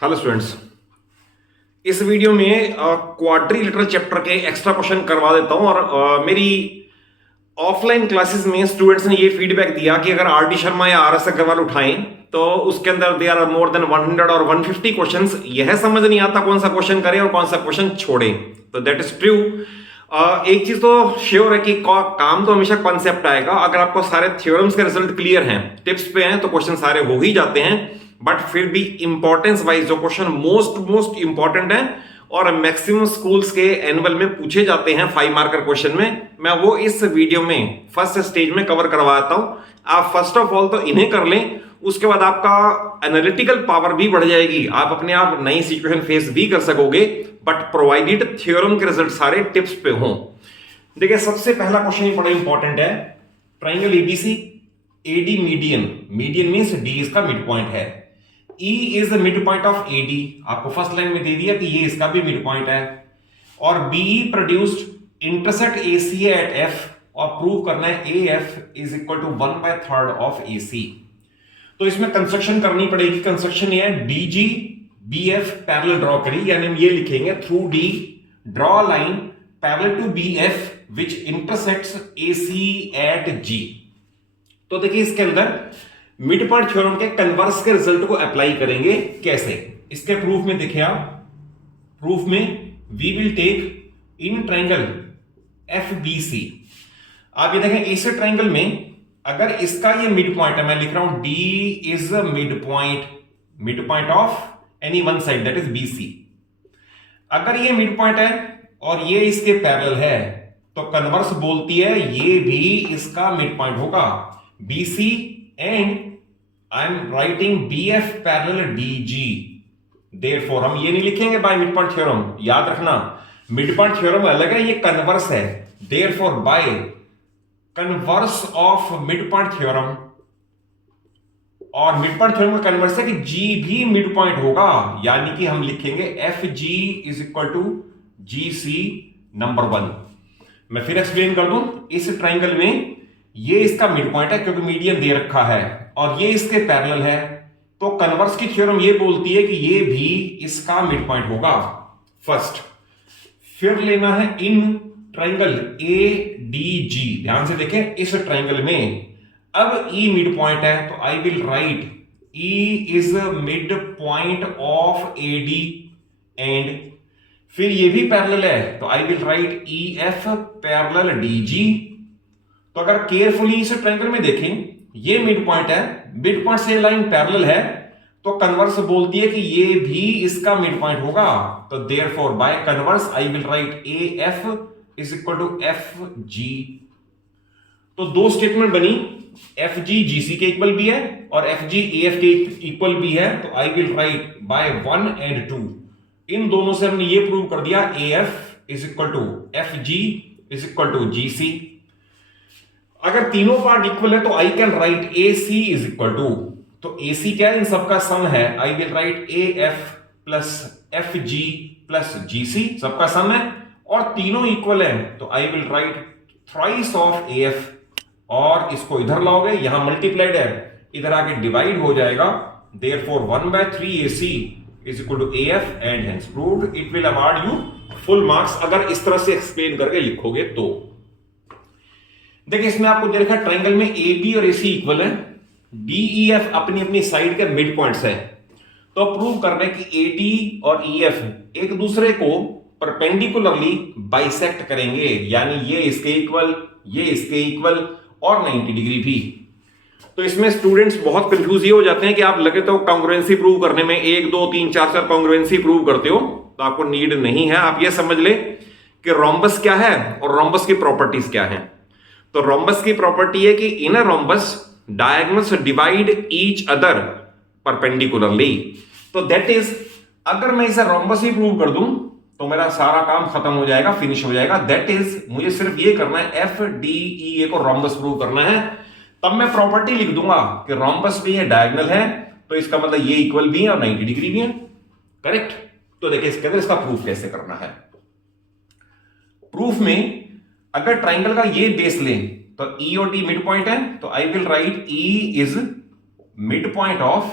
Hello students. इस video में quadrilateral chapter के एक्स्ट्रा क्वेश्चन करवा देता हूं और मेरी ऑफलाइन क्लासेस में स्टूडेंट्स ने ये फीडबैक दिया कि अगर आर डी शर्मा या आर एस अग्रवाल उठाएं तो उसके अंदर दे आर मोर देन 100 और 150 क्वेश्चंस। यह समझ नहीं आता कौन सा क्वेश्चन करें और कौन सा क्वेश्चन छोड़ें। तो दैट इज ट्रू। एक चीज तो श्योर है कि काम तो हमेशा कॉन्सेप्ट आएगा। अगर आपको सारे थ्योरम्स के रिजल्ट क्लियर हैं, टिप्स पे हैं, तो क्वेश्चन सारे हो ही जाते हैं। बट फिर भी इंपॉर्टेंस वाइज जो क्वेश्चन मोस्ट इंपॉर्टेंट है और मैक्सिमम स्कूल्स के एनुअल में पूछे जाते हैं 5 मार्कर क्वेश्चन में, मैं वो इस वीडियो में फर्स्ट स्टेज में कवर करवाता हूं। आप फर्स्ट ऑफ ऑल तो इन्हें कर लें, उसके बाद आपका एनालिटिकल पावर भी बढ़ जाएगी, आप अपने आप नई सिचुएशन फेस भी कर सकोगे, बट प्रोवाइडेड थ्योरम के रिजल्ट सारे टिप्स पे हों। देखिए, सबसे पहला क्वेश्चन ही बड़ा इंपॉर्टेंट है। Triangle ABC, AD median, median means D इसका मिड पॉइंट है, E is the mid point of AD, आपको फर्स्ट लाइन में दे दिया कि ये इसका भी मिड पॉइंट है, और BE produced intersect AC at F और प्रूव करना है AF is equal to 1/3 of AC। तो इसमें कंस्ट्रक्शन करनी पड़ेगी। कंस्ट्रक्शन ये है DG BF पैरेलल ड्रॉ करी, यानी हम ये लिखेंगे through D draw line parallel to BF which intersects AC at G। तो देखिए, इसके अंदर मिड पॉइंट थ्योरम के कन्वर्स के रिजल्ट को अप्लाई करेंगे कैसे, इसके प्रूफ में देखिए आप। प्रूफ में we will take in triangle FBC, आप ये देखें इस ट्राइंगल में अगर इसका ये मिड पॉइंट है, मैं लिख रहा हूं D is mid point of any one side that is BC। अगर ये मिड पॉइंट है और ये इसके पैरेलल है तो कन्वर्स बोलती है ये भी इसका मिड पॉइंट होगा BC, and I am writing BF parallel DG। Therefore हम ये नहीं लिखेंगे बाय मिड पॉइंट थ्योरम, याद रखना मिड पॉइंट थ्योरम अलग है, ये कन्वर्स है। Therefore by converse of mid point theorem, और मिड पॉइंट थ्योरम का कन्वर्स है कि G भी मिड पॉइंट होगा, यानी कि हम लिखेंगे FG is equal to GC number 1। मैं फिर एक्सप्लेन कर दूं, इस ट्राइंगल में ये इसका मिड पॉइंट है क्योंकि मीडियन दे रखा है और ये इसके पैरेलल है, तो कन्वर्स की थ्योरम ये बोलती है कि ये भी इसका मिड पॉइंट होगा फर्स्ट। फिर लेना है इन ट्राइंगल ADG, ध्यान से देखें इस ट्राइंगल में अब E मिड पॉइंट है तो I will right E is mid point of AD, and फिर ये भी पैरेलल है तो I will right EF parallel DG। तो अगर केयरफुली इस ट्रायंगल में देखें, ये मिड पॉइंट है, मिड पॉइंट से लाइन पैरेलल है, तो कन्वर्स बोलती है कि ये भी इसका मिड पॉइंट होगा। तो therefore by converse I will write AF is equal to FG। तो दो स्टेटमेंट बनी, FG GC के इक्वल भी है और FG AF के इक्वल भी है, तो I will write by 1 and 2। इन दोनों से हमने ये प्रूव कर दिया AF is equal to FG is equal to GC। अगर तीनों पार्ट इक्वल है तो I can write AC is equal to, तो AC क्या है, इन सबका सम है, I will write AF plus FG plus GC, सबका सम है और तीनों इक्वल है तो I will write thrice of AF, और इसको इधर लाओगे, यहां मल्टीप्लाइड है, इधर आके डिवाइड हो जाएगा। Therefore 1/3 AC is equal to AF and hence proved. It will award you full marks अगर इस तरह से एक्सप्लेन करके लिखोगे तो। देखिए, इसमें आपको दे रखा है ट्रायंगल में AB और AC इक्वल है, DEF अपनी अपनी साइड के मिड पॉइंट्स है, तो प्रूव करना है कि AD और EF एक दूसरे को परपेंडिकुलरली बाइसेक्ट करेंगे, यानी ये इसके इक्वल, ये इसके इक्वल और 90 डिग्री भी। तो इसमें स्टूडेंट्स बहुत कंफ्यूज ये हो जाते हैं कि आप लगे तो कॉन्ग्रुएंसी प्रूव करने में 1 2 3 4 4 कॉन्ग्रुएंसी प्रूव करते हो, तो आपको नीड नहीं है। आप ये समझ ले कि रोम्बस क्या है और रोम्बस की प्रॉपर्टीज क्या है। तो रोम्बस की प्रॉपर्टी है कि in a rhombus diagonals divide each other perpendicularly. तो दैट इज, अगर मैं इसे रोम्बस ही प्रूव कर दूं तो मेरा सारा काम खत्म हो जाएगा, फिनिश हो जाएगा। दैट इज, मुझे सिर्फ ये करना है FDEA को रोम्बस प्रूव करना है, तब मैं प्रॉपर्टी लिख दूंगा कि रोम्बस भी है, डायगोनल है, तो इसका मतलब ये इक्वल भी है और 90 डिग्री भी है, करेक्ट। तो देखिए इसके अंदर इसका प्रूफ कैसे करना है। प्रूफ में अगर ट्राइंगल का ये बेस लें तो E और D मिड पॉइंट है, तो I will right E is mid point of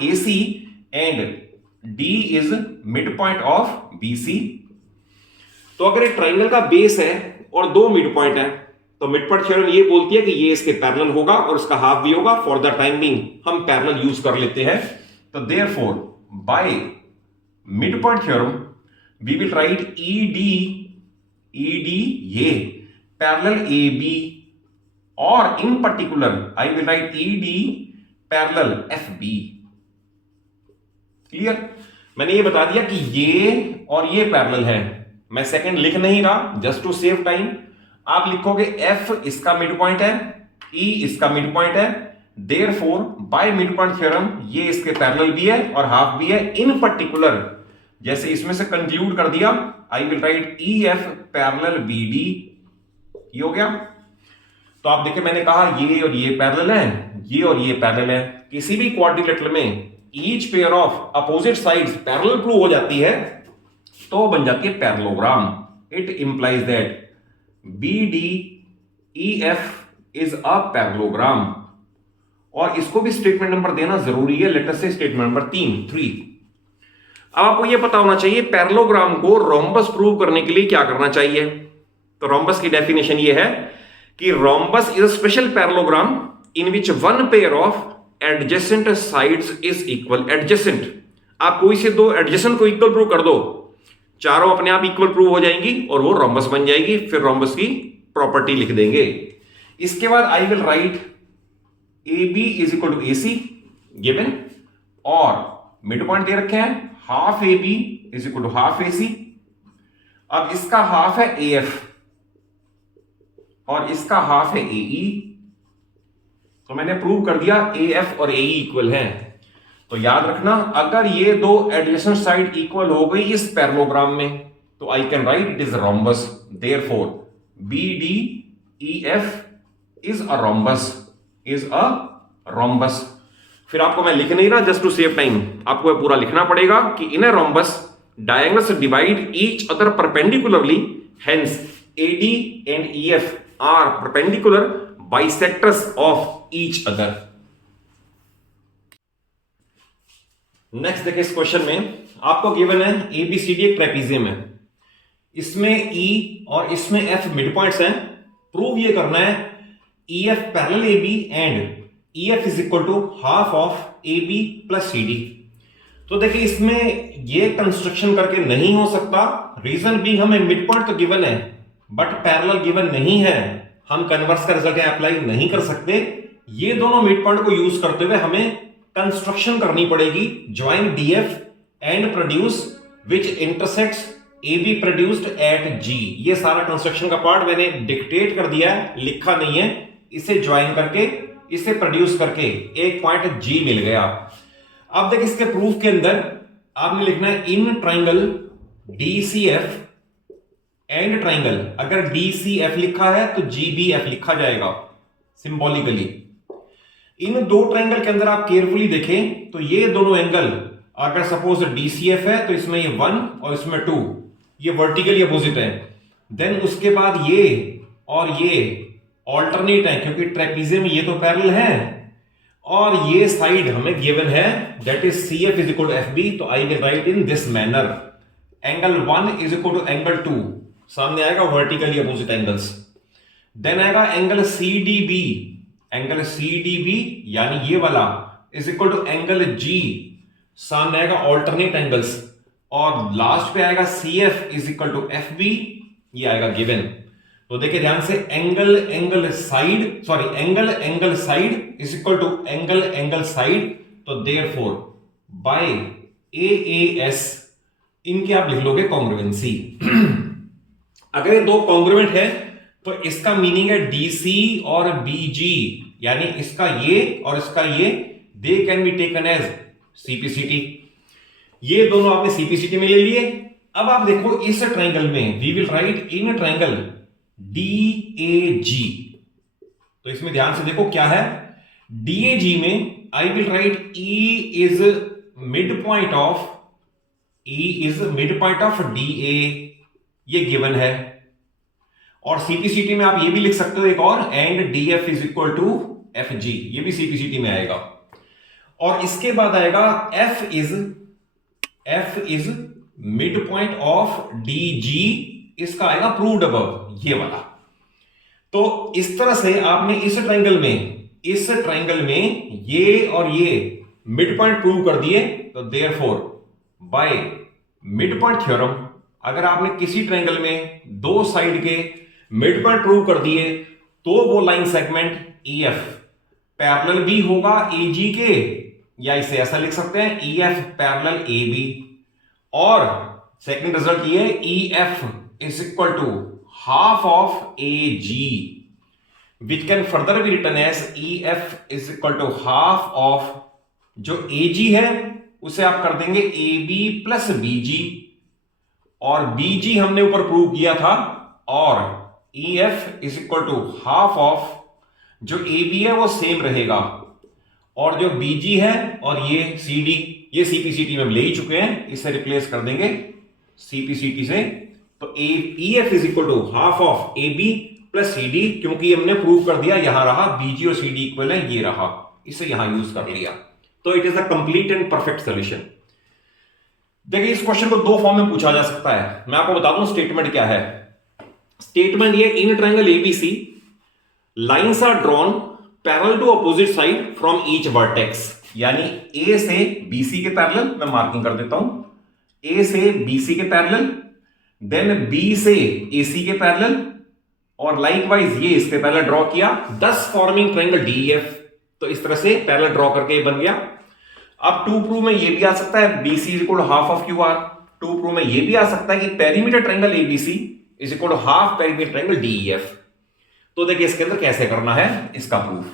AC and D is mid point of BC. तो अगर एक ट्राइंगल का बेस है और दो मिड पॉइंट है तो मिड पॉइंट थ्योरम ये बोलती है कि ये इसके पैरेलल होगा और इसका हाफ भी होगा। फॉर द टाइम बीइंग हम पैरेलल यूज कर लेते हैं। तो therefore by mid point theorem we will write ED ये पैरेलल ए बी और in particular I will write ED parallel F B. Clear? मैंने ये बता दिया कि ये और ये पैरेलल है। मैं सेकंड लिख नहीं रहा जस्ट टू सेव टाइम। आप लिखोगे एफ इसका मिड पॉइंट है, ई इसका मिड पॉइंट है, therefore by mid point theorem ये इसके पैरेलल भी है और हाफ भी है। इन पर्टिकुलर जैसे इसमें से कंक्लूड कर दिया I will write E F parallel B D. ये हो गया। तो आप देखिए मैंने कहा ये और ये पैरेलल है, ये और ये पैरेलल है। किसी भी क्वाड्रिलेटरल में each pair of opposite sides parallel prove हो जाती है तो बन जाती है parallelogram. It implies that BDEF is a parallelogram. और इसको भी स्टेटमेंट नंबर देना जरूरी है। लेट अस से स्टेटमेंट नंबर 3। अब आपको यह पता होना चाहिए पैरेललोग्राम को रोम्बस प्रूव करने के लिए क्या करना चाहिए। तो रोम्बस की डेफिनेशन यह है कि rhombus is a special parallelogram in which one pair of adjacent sides is equal. Adjacent, आप कोई से दो एडजेसेंट को इक्वल प्रूव कर दो, चारों अपने आप इक्वल प्रूव हो जाएंगी और वो रोम्बस बन जाएगी। फिर रोम्बस की प्रॉपर्टी लिख देंगे। इसके बाद I will write A B is equal to A C given और मिड पॉइंट दे रखे हैं half A B is equal to half A C. अब इसका हाफ है ए एफ और इसका हाफ है ए ई। तो मैंने प्रूव कर दिया ए एफ और ए ई इक्वल है। तो याद रखना अगर ये दो एडजेसेंट साइड इक्वल हो गई इस पैरेललोग्राम में तो I can right it is rhombus. Therefore BDEF is a rhombus, is a rhombus. फिर आपको मैं लिख नहीं रहा जस्ट टू सेव टाइम, आपको पूरा लिखना पड़ेगा कि in a rhombus diagonals divide each other perpendicularly, hence AD and EF are perpendicular bisectors of each other. Next देखिए, इस क्वेश्चन में आपको गिवन है ABCD एक ट्रेपीजियम है, इसमें E और इसमें F मिड पॉइंट्स हैं। प्रूव ये करना है EF parallel AB and EF is equal to half of AB plus CD। तो देखिए इसमें ये कंस्ट्रक्शन करके नहीं हो सकता। रीजन भी हमें मिड पॉइंट तो गिवन है बट पैरेलल गिवन नहीं है, हम कन्वर्स का रिजल्ट अप्लाई नहीं कर सकते। ये दोनों मिड पॉइंट को यूज करते हुए हमें कंस्ट्रक्शन करनी पड़ेगी, join DF and produce which intersects AB produced at G। ये सारा कंस्ट्रक्शन का पार्ट मैंने डिक्टेट कर दिया है, लिखा नहीं है। इसे ज्वाइन करके इसे प्रोड्यूस करके एक पॉइंट G मिल गया। अब देखिए इसके प्रूफ के अंदर आपने लिखना है in triangle DCF and triangle. अगर DCF लिखा है तो GBF लिखा जाएगा सिंबॉलिकली। इन दो ट्राइंगल के अंदर आप केयरफुली देखें तो ये दोनों एंगल अगर सपोज DCF है तो इसमें ये 1 और इसमें 2, ये वर्टिकली अपोजिट है। देन उसके बाद ये और ये ऑल्टरनेट है क्योंकि ट्रेपीजियम ये तो पैरेलल है और ये साइड हमें गिवन है that is CF is equal to FB। तो I will write in this manner angle 1 is equal to angle 2, सामने आएगा वर्टिकली अपोजिट एंगल्स। देन आएगा एंगल CDB, एंगल CDB यानी ये वाला is equal to angle G, सामने आएगा alternate angles. और लास्ट पे आएगा CF is equal to FB, ये आएगा गिवन। तो देखिए ध्यान से angle side is equal to angle side. तो देयरफॉर बाय AAS इनके आप लिख लोगे कॉन्ग्रुएंसी। अगर ये दो कॉन्ग्रुएंट है तो इसका मीनिंग है DC और BG, यानी इसका ये और इसका ये, they can be taken as CPCT। ये दोनों आपने CPCT में ले लिए। अब आप देखो इस ट्राइंगल में we will write in triangle DAG। तो इसमें ध्यान से देखो क्या है, DAG में I will right E is mid point of DA, ये गिवन है। और CPCT में आप ये भी लिख सकते हो एक और, and DF is equal to FG, ये भी CPCT में आएगा। और इसके बाद आएगा F is mid point of D G, इसका आएगा प्रूव्ड अबव, ये वाला। तो इस तरह से आपने इस ट्रायंगल में ये और ये मिड पॉइंट प्रूव कर दिए। तो therefore by mid point theorem, अगर आपने किसी ट्रायंगल में दो साइड के मिड पॉइंट प्रूव कर दिए तो वो लाइन सेगमेंट EF पैरेलल भी होगा AG के, या इसे ऐसा लिख सकते हैं EF पैरेलल AB। और सेकंड रिजल्ट ये EF is equal to half of AG, which can further be written as EF is equal to half of, जो AG है उसे आप कर देंगे AB प्लस BG, और BG हमने ऊपर प्रूव किया था, और EF is equal to half of, जो AB है वो सेम रहेगा, और जो BG है और ये CD, ये CPCT में ले ही चुके हैं, इसे रिप्लेस कर देंगे CPCT से। तो EF is equal to half of AB plus CD, क्योंकि हमने प्रूव कर दिया, यहां रहा BG और CD इक्वल है, ये रहा, इसे यहां यूज कर लिया। तो it is a complete and perfect solution. देखिए इस क्वेश्चन को दो फॉर्म में पूछा जा सकता है। मैं आपको बता दूं स्टेटमेंट क्या है। स्टेटमेंट ये, in triangle ABC lines are drawn parallel to opposite side from each vertex, यानी A से BC के पैरेलल, मैं मार्किंग कर देता हूं, A से BC के पैरेलल, देन B से AC के पैरेलल, और लाइकवाइज ये इसके पैरेलल ड्रॉ किया, दस फॉर्मिंग ट्रायंगल DEF। तो इस तरह से पैरेलल ड्रॉ करके बन गया। अब टू प्रूव में ये भी आ सकता है BC is equal to half of QR। To prove में ये भी आ सकता है कि perimeter triangle ABC is equal to half perimeter triangle DEF। तो देखिए इसके अंदर कैसे करना है इसका प्रूफ।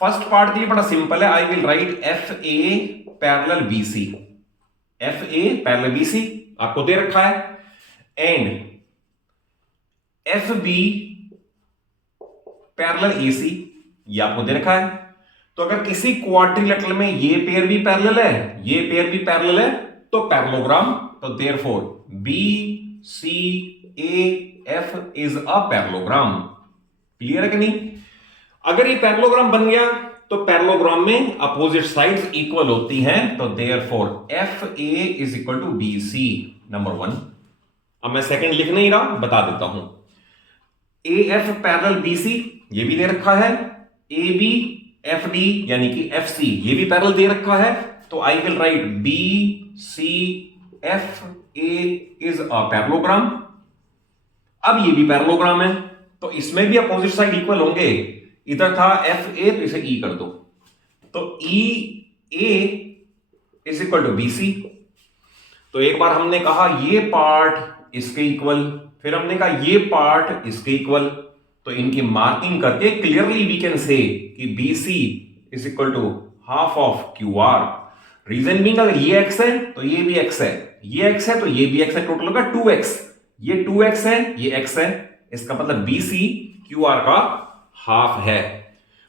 फर्स्ट पार्ट के लिए बड़ा सिंपल है, I will right FA parallel BC, FA parallel BC आपको दे रखा है, एंड FB पैरेलल AC, ये आपको दे रखा है। तो अगर किसी क्वाड्रिलेटरल में ये पेयर भी पैरेलल है, ये पेयर भी पैरेलल है, तो पैरेललोग्राम, तो therefore BCAF is a parallelogram. Clear है कि नहीं? अगर ये पैरेललोग्राम बन गया तो पैरेललोग्राम में अपोजिट साइड्स इक्वल होती हैं, तो therefore FA is equal to BC, number 1। अब मैं सेकंड लिख नहीं रहा, बता देता हूं। AF पैरेलल BC, ये भी दे रखा है, AB FD यानी कि FC ये भी पैरेलल दे रखा है, तो I will right BCFA is a parallelogram. अब ये भी पैरेललोग्राम है, तो इसमें भी अपोजिट साइड इक्वल होंगे। इधर था FA, तो इसे E कर दो, तो EA is equal to BC। तो एक बार हमने कहा ये पार्ट इसके इक्वल, फिर हमने कहा ये पार्ट इसके इक्वल, तो इनकी मार्किंग करके क्लियरली वी कैन से कि BC is equal to half of QR। Reason being, अगर ये x है तो ये भी x है, ये x है तो ये भी x है, टोटल होगा 2x। ये 2x है, ये x है, इसका मतलब BC QR का हाफ है।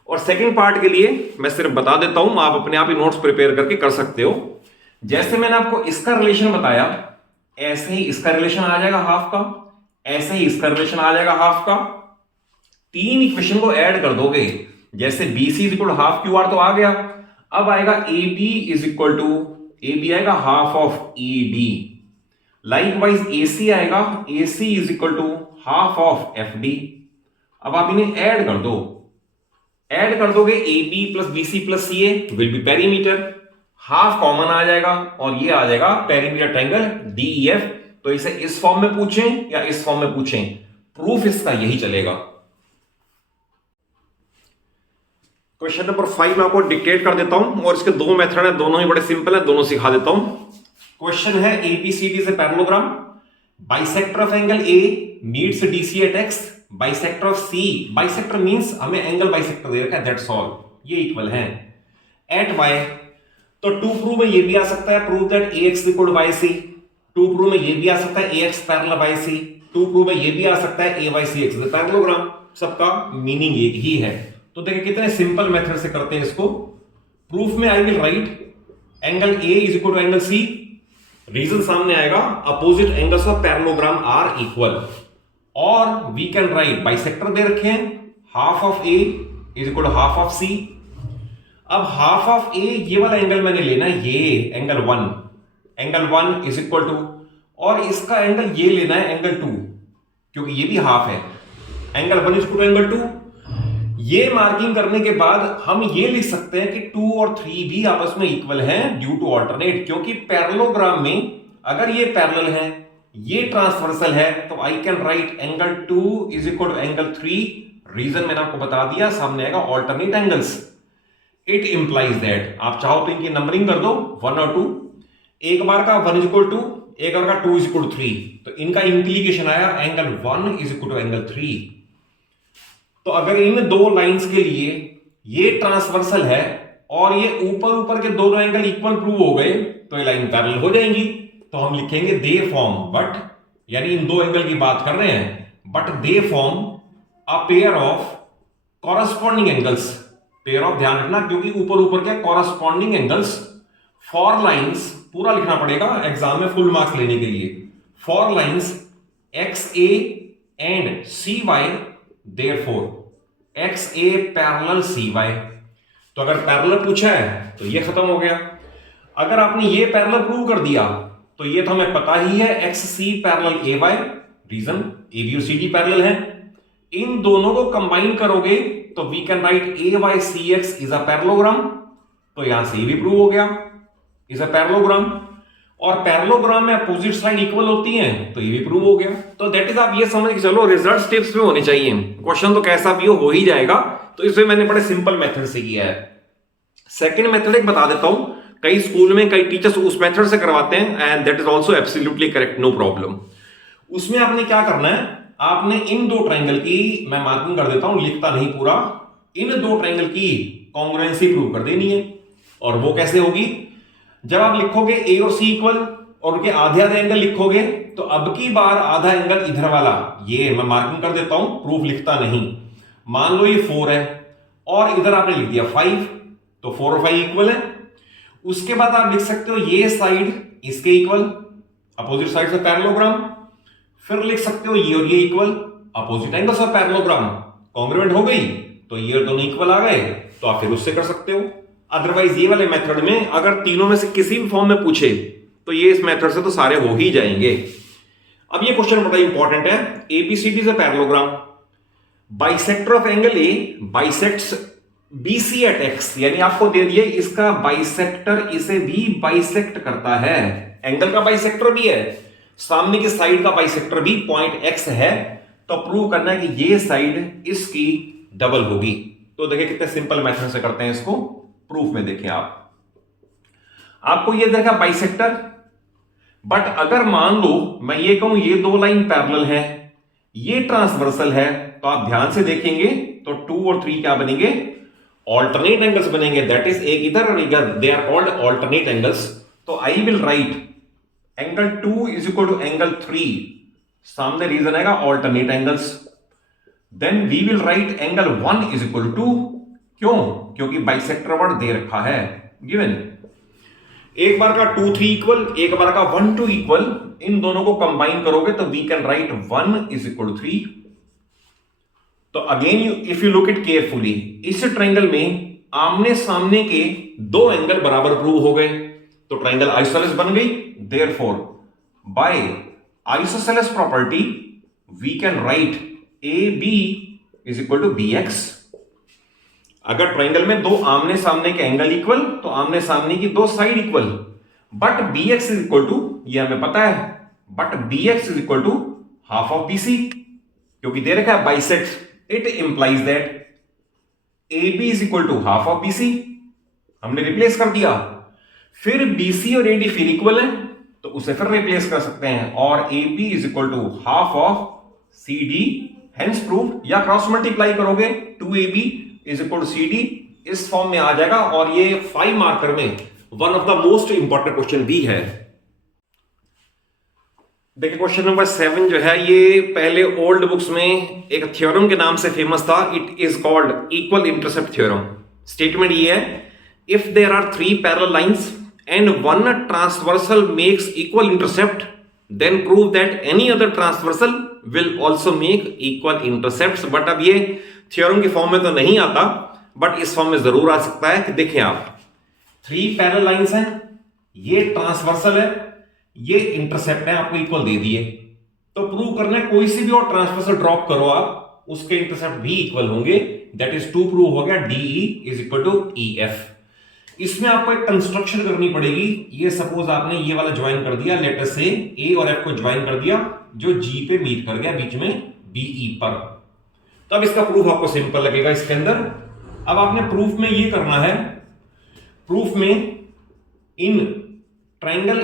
और सेकंड पार्ट के लिए मैं सिर्फ बता देता हूं, आप अपने आप ही नोट्स प्रिपेयर करके कर सकते हो। जैसे मैंने आपको इसका रिलेशन बताया, ऐसे ही इसका रिलेशन आ जाएगा हाफ का, ऐसे ही इसका रिलेशन आ जाएगा हाफ का। तीन इक्वेशन को ऐड कर दोगे, जैसे BC is equal to half QR तो आ गया, अब आएगा AB is equal to, AB आएगा half of ED, likewise AC आएगा, AC is equal to half of FD। अब आप इन्हें ऐड कर दो, ऐड कर दोगे AB plus BC plus CA will be perimeter, half common आ जाएगा और ये आ जाएगा पेरीमीटर ट्रायंगल DEF। तो इसे इस फॉर्म में पूछें या इस फॉर्म में पूछें, प्रूफ इसका यही चलेगा। क्वेश्चन नंबर 5 मैं आपको डिक्टेट कर देता हूं, और इसके दो मेथड हैं, दोनों ही बड़े सिंपल हैं, दोनों सिखा देता हूं। क्वेश्चन है ABCD is a parallelogram, bisector of angle A meets DC at X, bisector of C, bisector means हमें एंगल बाइसेक्टर दे रखा है, दैट्स ऑल, ये इक्वल है, एट Y। तो टू प्रूव में ये भी आ सकता है, prove that AX equal to YC। To prove में ये भी आ सकता है AX parallel YC। To prove में ये भी आ सकता है AYCX इज अ पैरेललोग्राम। सबका मीनिंग एक ही है। तो देखिए कितने सिंपल मेथड से करते हैं इसको। प्रूफ में I will write angle A is equal to angle C, reason सामने आएगा, opposite angles of parallelogram are equal, और वी कैन राइट बाइसेक्टर दे रखे हैं, half of A is equal to half of C। अब half of A, ये वाला angle मैंने लेना है, ये angle one is equal to, और इसका एंगल ये लेना है एंगल 2, क्योंकि ये भी हाफ है। Angle 1 is equal to angle 2। ये मार्किंग करने के बाद हम ये लिख सकते हैं कि 2 और 3 भी आपस में इक्वल हैं ड्यू टू ऑल्टरनेट, क्योंकि पैरेललोग्राम में अगर ये पैरेलल है, ये ट्रांसवर्सल है, तो I can write angle 2 is equal to angle 3। Reason मैंने आपको बता दिया, सामने आएगा alternate angles. It implies that, आप चाहो तो इनकी नंबरिंग कर दो 1 और 2, एक बार का 1 इज इक्वल टू, एक बार का 2 इज इक्वल टू 3, तो इनका इंप्लीकेशन आया angle 1 is equal to angle 3। तो अगर इन दो लाइंस के लिए ये ट्रांसवर्सल है और ये ऊपर ऊपर के दोनों एंगल इक्वल प्रूव हो गए, तो ये लाइन पैरेलल हो जाएंगी। तो हम लिखेंगे दे फॉर्म, बट यानी इन दो एंगल की बात कर रहे हैं, but they form a pair of corresponding angles. Pair of ध्यान रखना, क्योंकि ऊपर ऊपर के कॉरस्पॉन्डिंग एंगल्स फॉर लाइंस, पूरा लिखना पड़ेगा एग्जाम में फुल मार्क्स लेने के लिए। For lines X A and C Y, therefore X A parallel C Y. तो अगर पैरेलल पूछा है तो ये खत्म हो गया। अगर आपने ये पैरेलल प्रूव कर दिया तो ये तो हमें पता ही है X C parallel A Y, reason A B और सी डी पैरेलल है। इन दोनों को कंबाइन करोगे तो we can write A Y C X is a parallelogram. तो यहां से ये भी प्रूव हो गया, इज अ पैरेललोग्राम। और पैरेललोग्राम में अपोजिट साइड इक्वल होती हैं, तो ये भी प्रूव हो गया। तो दैट इज, आप ये समझ के चलो रिजल्ट स्टेप्स में होने चाहिए, क्वेश्चन तो कैसा भी हो ही जाएगा। तो इसमें मैंने बड़े सिंपल मेथड से किया है। सेकंड मेथड एक बता देता हूं, कई स्कूल में कई टीचर्स उस मेथड से करवाते हैं, and that is also absolutely correct, no problem. उसमें आपने क्या करना है, आपने इन दो ट्रायंगल की, मैं मार्किंग कर देता हूं, लिखता नहीं पूरा, इन दो ट्रायंगल की कॉन्ग्रुएंसी प्रूव कर देनी है। और वो कैसे होगी, जब आप लिखोगे ए और सी इक्वल और उनके आधे आधे एंगल लिखोगे, तो अब की बार आधा एंगल इधर वाला, ये मैं मार्किंग कर देता हूं, प्रूफ लिखता नहीं। मान लो ये 4 है और इधर आपने लिख दिया 5, तो 4 और 5 इक्वल है। उसके बाद आप लिख सकते हो ये साइड इसके इक्वल, अपोजिट साइड से पैरेललोग्राम। फिर लिख सकते हो ये और ये equal, opposite angles of parallelogram. Congruent हो गई तो ये दोनों इक्वल आ गए, तो आप फिर उससे कर सकते हो। अदरवाइज ये वाले मेथड में अगर तीनों में से किसी भी फॉर्म में पूछे तो ये इस मेथड से तो सारे हो ही जाएंगे। अब ये क्वेश्चन बड़ा इंपॉर्टेंट है, ABCD is a parallelogram, bisector of angle A bisects BC at X, यानी आपको दे दिए इसका बाइसेक्टर इसे भी बाइसेक्ट करता है, एंगल का बाइसेक्टर भी है, सामने की साइड का बाइसेक्टर भी पॉइंट एक्स है। तो प्रूव करना है कि ये साइड इसकी डबल होगी। तो देखिए कितने सिंपल मेथड से करते हैं इसको, प्रूफ में देखें आपको ये देखा बाइसेक्टर, बट अगर मान लो मैं ये कहूं ये दो लाइन पैरेलल है, ये ट्रांसवर्सल है, तो आप ध्यान से देखेंगे तो 2 और 3 क्या बनेंगे, ऑल्टरनेट एंगल्स बनेंगे। दैट इज एक इधर और इधर, they are called alternate angles. तो I will write angle 2 is equal to angle 3, सामने रीजन आएगा alternate angles. Then we will write angle 1 is equal to, क्यों, क्योंकि बाइसेक्टर वर्ड दे रखा है गिवन। एक बार का 2 3 इक्वल, एक बार का 1 2 इक्वल, इन दोनों को कंबाइन करोगे तो we can write 1 is equal to 3। तो again if you look it carefully, इस ट्रायंगल में आमने सामने के दो एंगल बराबर प्रूव हो गए, तो ट्रायंगल आइसोसेलेस बन गई। Therefore by isosceles property we can write A B is equal to B X. अगर ट्रायंगल में दो आमने सामने के एंगल इक्वल, तो आमने सामने की दो side equal, but B X is equal to, ये हमें पता है, but B X is equal to half of BC, क्योंकि दे रखा है bisect, it implies that A B is equal to half of BC. हमने रिप्लेस कर दिया, फिर बीसी और एडी फिर इक्वल है, तो उसे फिर रिप्लेस कर सकते हैं, और A B is equal to half of C D, hence prove. या क्रॉस मल्टीप्लाई करोगे 2ab is equal to C D, इस फॉर्म में आ जाएगा। और ये 5 मार्कर में one of the most important question भी है। देखिए क्वेश्चन नंबर 7 जो है, ये पहले ओल्ड बुक्स में एक थ्योरम के नाम से फेमस था, it is called equal intercept theorem. Statement ये है, if there are 3 parallel lines and one transversal makes equal intercept, then prove that any other transversal will also make equal intercept. But अब ये theorem की form में तो नहीं आता, but इस फॉर्म में जरूर आ सकता है कि देखें आप 3 पैरेलल लाइंस हैं, ये ट्रांसवर्सल है, ये इंटरसेप्ट है, आपको इक्वल दे दिए, तो प्रूव करना है कोई सी भी और ट्रांसवर्सल ड्रॉप करो आप, उसके इंटरसेप्ट भी इक्वल होंगे, दैट इज 2 प्रूव हो गया, DE is equal to EF। इसमें आपको एक कंस्ट्रक्शन करनी पड़ेगी, ये सपोज आपने ये वाला ज्वाइन कर दिया, लेटर से A और F को ज्वाइन कर दिया जो G पे मीट कर गया बीच में BE पर, तब इसका प्रूफ आपको सिंपल लगेगा इसके अंदर। अब आपने प्रूफ में ये करना है, प्रूफ में इन ट्रायंगल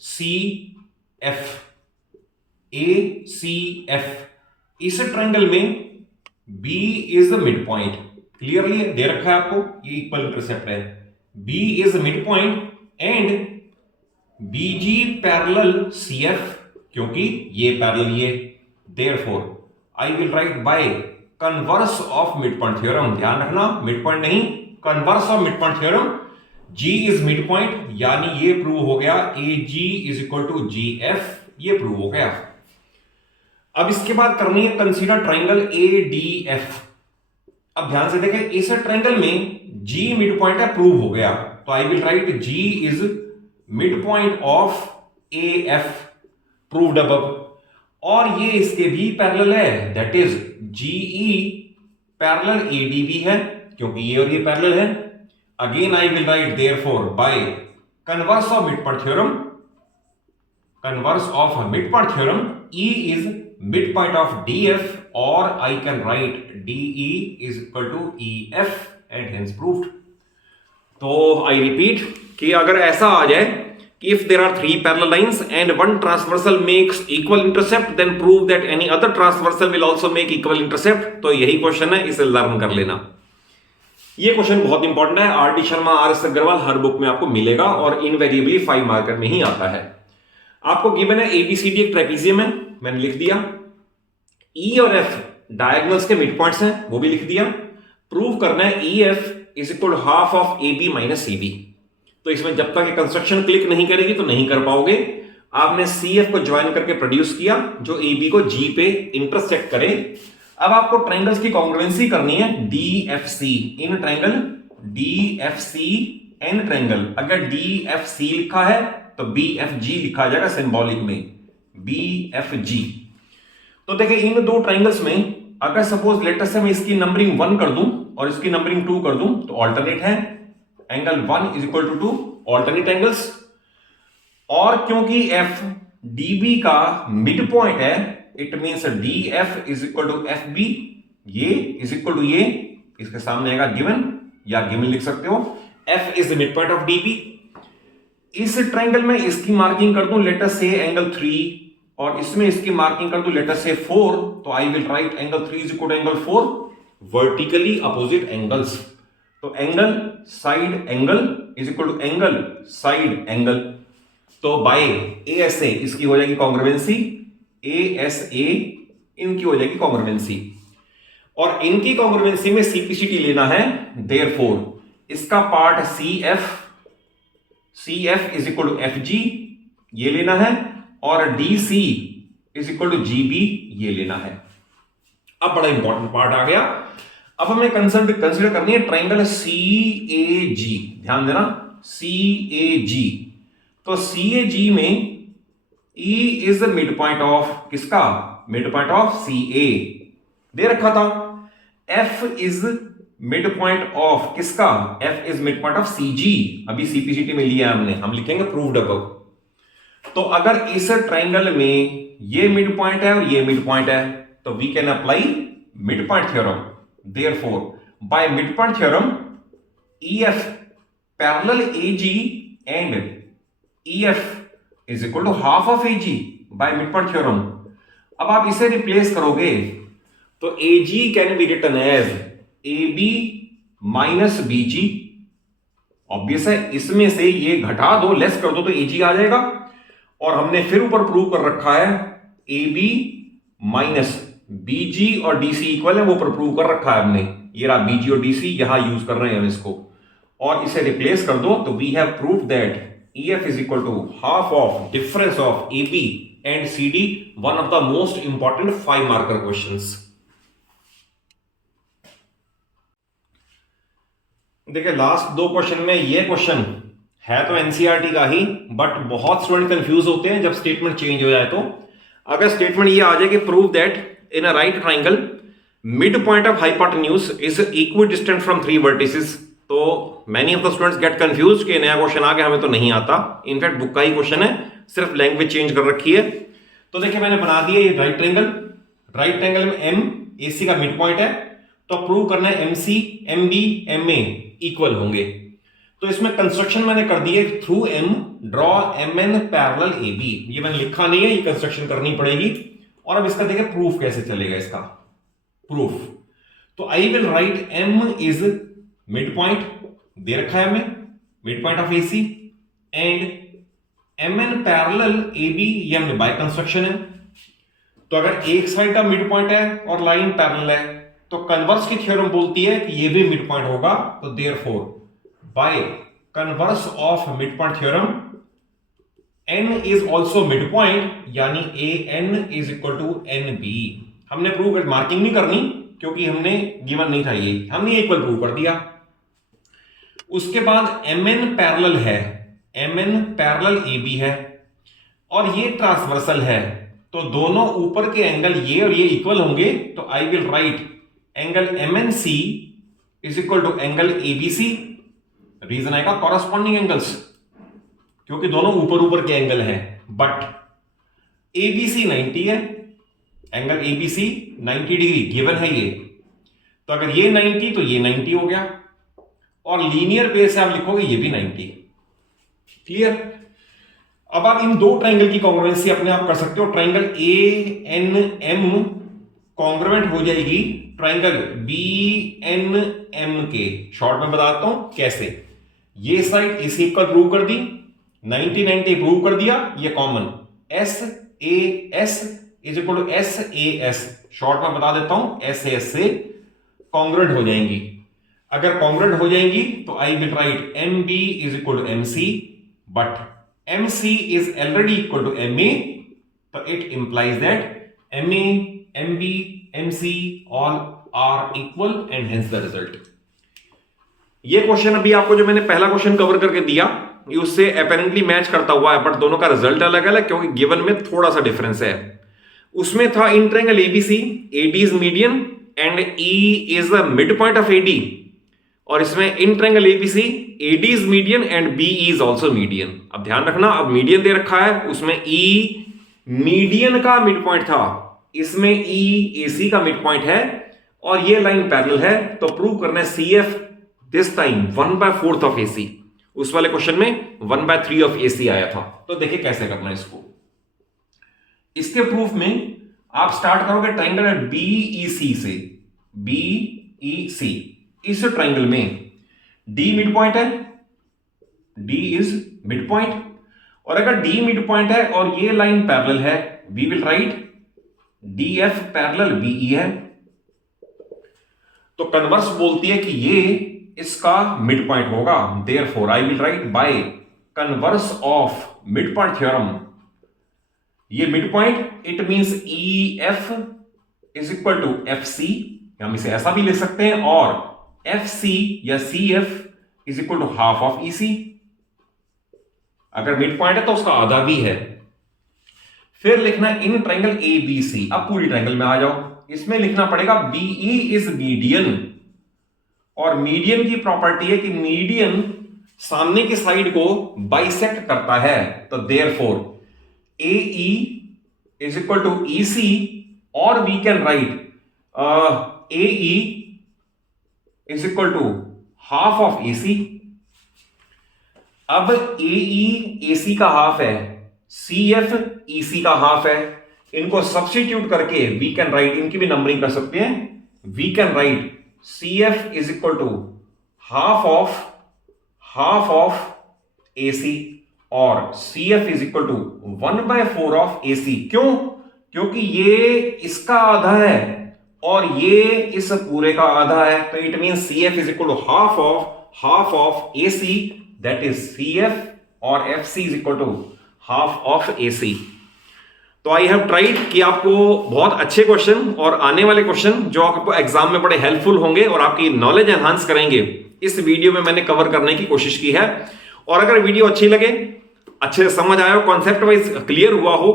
ACF, इस ट्रायंगल में B is the mid point, clearly दे रखा है आपको, ये इक्वल इंटरसेप्ट है, B is the mid point and BG parallel CF, क्योंकि ये पैरेलल ये, therefore I will write by converse of midpoint theorem, ध्यान रखना मिड पॉइंट नहीं, converse of midpoint theorem, G is midpoint, यानी ये प्रूव हो गया AG is equal to GF, ये प्रूव हो गया। अब इसके बाद करनी है कंसीडर ट्रायंगल ADF। अब ध्यान से देखें, इस ट्रायंगल में G मिड पॉइंट है, प्रूव हो गया, तो I will right G is mid point of AF, proved above, और ये इसके भी पैरेलल है, that is GE parallel ADB है, क्योंकि ये और ये पैरेलल है। Again I will right therefore by converse of midpoint theorem, E is midpoint of DF, or I can write DE is equal to EF and hence proved। तो I repeat कि अगर ऐसा आ जाए कि if there are 3 parallel lines and one transversal makes equal intercept, then prove that any other transversal will also make equal intercept। तो यही question है, इसे लर्न कर लेना। ये क्वेश्चन बहुत इंपॉर्टेंट है, RD शर्मा, RS अग्रवाल हर बुक में आपको मिलेगा और इनवेरिएबली 5 मार्कर में ही आता है। आपको गिवन है ABCD एक ट्रेपीजियम है, मैंने लिख दिया, E और F डायगोनल्स के मिड पॉइंट्स हैं, वो भी लिख दिया। प्रूव करना है EF is equal half of AB minus CB। तो इसमें जब तक ये कंस्ट्रक्शन क्लिक नहीं करेगी तो नहीं कर पाओगे। आपने CF को ज्वाइन करके प्रोड्यूस किया जो AB को G पे इंटरसेक्ट करे। अब आपको ट्रायंगल्स की कॉन्ग्रुएंसी करनी है DFC in triangle, DFC and triangle. अगर DFC लिखा है तो BFG लिखा जाएगा सिंबॉलिक में, BFG। तो देखिए इन दो ट्रायंगल्स में अगर सपोज लेटर से मैं इसकी नंबरिंग 1 कर दूं और इसकी नंबरिंग 2 कर दूं तो ऑल्टरनेट है, angle 1 is equal to 2 alternate angles. और क्योंकि F DB का मिड पॉइंट है, it means DF is equal to FB, ये इज इक्वल टू ये, इसके सामने आएगा गिवन या गिवन लिख सकते हो, F is the mid point of DB। इस ट्रायंगल में इसकी मार्किंग कर दूं लेटर से एंगल 3 और इसमें इसकी मार्किंग कर दूं लेटर से 4, तो I will write angle 3 is equal to angle 4, vertically opposite angles. तो angle side angle is equal to angle side angle. तो बाय ASA इसकी हो जाएगी कॉन्ग्रुएंसी, ASA इनकी हो जाएगी कॉन्ग्रुएंसी, और इनकी कॉन्ग्रुएंसी में CPCT लेना है। देयरफॉर इसका part CF is equal to FG ये लेना है, और DC is equal to GB ये लेना है। अब बड़ा इंपॉर्टेंट पार्ट आ गया, अब हमें कंसिडर करनी है ट्रायंगल CAG। ध्यान देना, CAG। तो CAG में E is the mid point of किसका, मिड पॉइंट ऑफ CA दे रखा था। F is mid point of किसका, F is mid point of CG, अभी CPCT में लिया हमने, हम लिखेंगे प्रूव्ड अबव। तो अगर इस ट्रायंगल में ये मिड पॉइंट है और ये मिड पॉइंट है तो we can apply mid point theorem. Therefore by mid point theorem EF parallel AG and EF is equal to half of AG by mid point theorem. अब आप इसे रिप्लेस करोगे तो AG can be written as AB minus BG। Obvious है, इसमें से ये घटा दो, लेस कर दो तो AG आ जाएगा। और हमने फिर ऊपर प्रूव कर रखा है AB माइनस BG और DC इक्वल है, वो ऊपर प्रूव कर रखा है हमने, ये रहा BG और DC, यहां यूज कर रहे हैं हम इसको, और इसे रिप्लेस कर दो तो we have prove that EF is equal to half of difference of AB and CD, one of the most important 5 marker questions. देखिए लास्ट दो क्वेश्चन में ये क्वेश्चन है तो एनसीईआरटी का ही, बट बहुत स्टूडेंट कंफ्यूज होते हैं जब स्टेटमेंट चेंज हो जाए। तो अगर स्टेटमेंट ये आ जाए कि prove that in a right triangle mid point of hypotenuse is equidistant from three vertices, तो many of the students get confuse कि नया क्वेश्चन आ गया, हमें तो नहीं आता। इनफैक्ट बुक का ही क्वेश्चन है, सिर्फ लैंग्वेज चेंज कर रखी है। तो देखिए मैंने बना दिया ये राइट ट्राइंगल में एम ए सी का मिड पॉइंट है, तो प्रूव करना है M C M B M A equal होंगे। तो इसमें कंस्ट्रक्शन मैंने कर दी है through M draw M N parallel A B, ये मैंने लिखा नहीं है, ये कंस्ट्रक्शन करनी पड़ेगी। और अब इसका देखिए प्रूफ कैसे चलेगा, इसका प्रूफ। तो I will write M is mid point दे रखा है हमें, mid point of A C, and M N parallel A B ये हमने बाय कंस्ट्रक्शन है। तो अगर एक साइड का मिड पॉइंट है और लाइन पैरेलल है तो कन्वर्स की थ्योरम बोलती है कि ये भी मिड पॉइंट होगा। तो therefore by converse of mid point theorem n is also mid point, यानी A N is equal to N B. हमने प्रूव कर, मार्किंग नहीं करनी क्योंकि हमने गिवन नहीं था, ये हमने इक्वल प्रूव कर दिया। उसके बाद एम एन पैरेलल है, M N parallel A B है और ये ट्रांसवर्सल है, तो दोनों ऊपर के एंगल ये और ये इक्वल होंगे। तो I will write angle M N C is equal to angle A B C. Reason आएगा कॉरस्पॉन्डिंग एंगल्स, क्योंकि दोनों ऊपर के एंगल हैं। बट एबीसी 90 है, एंगल एबीसी 90 डिग्री गिवन है ये, तो अगर ये 90 तो ये 90 हो गया, और लीनियर बेस से आप लिखोगे ये भी 90। क्लियर? अब आप इन दो ट्राइंगल की कॉन्ग्रुएंसी अपने आप कर सकते हो। Triangle A N M congruent हो जाएगी ट्राइंगल बी एन एम के। शॉर्ट में बताता हूं कैसे। ये साइड इस इक्वल प्रूव कर दी, 90 90 प्रूव कर दिया, ये common S A S is equal to S A S. Short में बता देता हूं, एस ए एस से कॉन्ग्रुएंट हो जाएंगी। अगर कॉन्ग्रुएंट हो जाएंगी तो I will write M B is equal to M C, but M C is already equal to M A, तो it implies that M A M B M C all are equal and hence the result. ये question अभी आपको जो मैंने पहला question cover करके दिया ये उससे अपेरेंटली मैच करता हुआ है, बट दोनों का रिजल्ट अलग अलग क्योंकि गिवन में थोड़ा सा डिफरेंस है। उसमें था in triangle ABC AD is median and E is the mid point of AD, और इसमें in triangle ABC AD is median and B is also median. अब ध्यान रखना, अब मीडियन दे रखा है, उसमें ई मीडियन का मिड पॉइंट था, इसमें ई एसी का मिड पॉइंट है, और ये लाइन पैरेलल है। तो प्रूव करना है C F this time 1/4 of AC. उस वाले क्वेश्चन में 1/3 ऑफ एसी आया था। तो देखिए कैसे करना है इसको। इसके प्रूफ में आप स्टार्ट करोगे ट्राइंगल बीईसी से। बीईसी इस ट्राइंगल में डी मिड पॉइंट है, डी इज मिड पॉइंट, और अगर डी मिड पॉइंट है और ये लाइन पैरेलल है, we will write D F parallel BE है। तो कन्वर्स बोलती है कि ये इसका मिड पॉइंट होगा। Therefore I will write by converse of mid point theorem, ये mid point it means E F is equal to F सी, हम इसे ऐसा भी ले सकते हैं, और एफ सी या C F is equal to half of E C. अगर मिड पॉइंट है तो उसका आधा भी है। फिर लिखना है इन ट्रायंगल ए बी सी। अब पूरी ट्रायंगल में आ जाओ, इसमें लिखना पड़ेगा बीई इज मीडियन, और मीडियन की प्रॉपर्टी है कि मीडियन सामने की साइड को बाइसेक्ट करता है। तो therefore A E is equal to E C, और we can write A E is equal to half of A C. अब ए ई ए सी का हाफ है, सी एफ ई सी का हाफ है, इनको सब्स्टिट्यूट करके वी कैन राइट, इनकी भी नंबरिंग कर सकते हैं, we can write C F is equal to half of A C, और C F is equal to 1/4 of A C. क्यों? क्योंकि ये इसका आधा है और ये इस पूरे का आधा है, तो it mean C F is equal to half of A C, that is C F, और F C is equal to half of A C. तो आई हैव ट्राइड कि आपको बहुत अच्छे क्वेश्चन और आने वाले क्वेश्चन जो आपको एग्जाम में बड़े हेल्पफुल होंगे और आपकी नॉलेज एनहांस करेंगे, इस वीडियो में मैंने कवर करने की कोशिश की है। और अगर वीडियो अच्छी लगे, अच्छे से समझ आया हो, कॉन्सेप्ट वाइज क्लियर हुआ हो,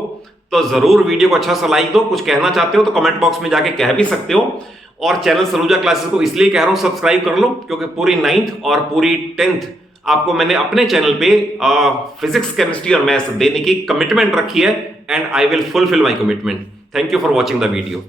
तो जरूर वीडियो को अच्छा सा लाइक दो। कुछ कहना चाहते हो तो कमेंट बॉक्स में जाके कह भी सकते हो। और चैनल सलूजा क्लासेस को इसलिए कह रहा हूं सब्सक्राइब कर लो, क्योंकि पूरी 9th और पूरी 10th आपको मैंने अपने चैनल पे फिजिक्स, केमिस्ट्री और मैथ्स देने की कमिटमेंट रखी है, and I will fulfil my commitment. Thank you for watching the video.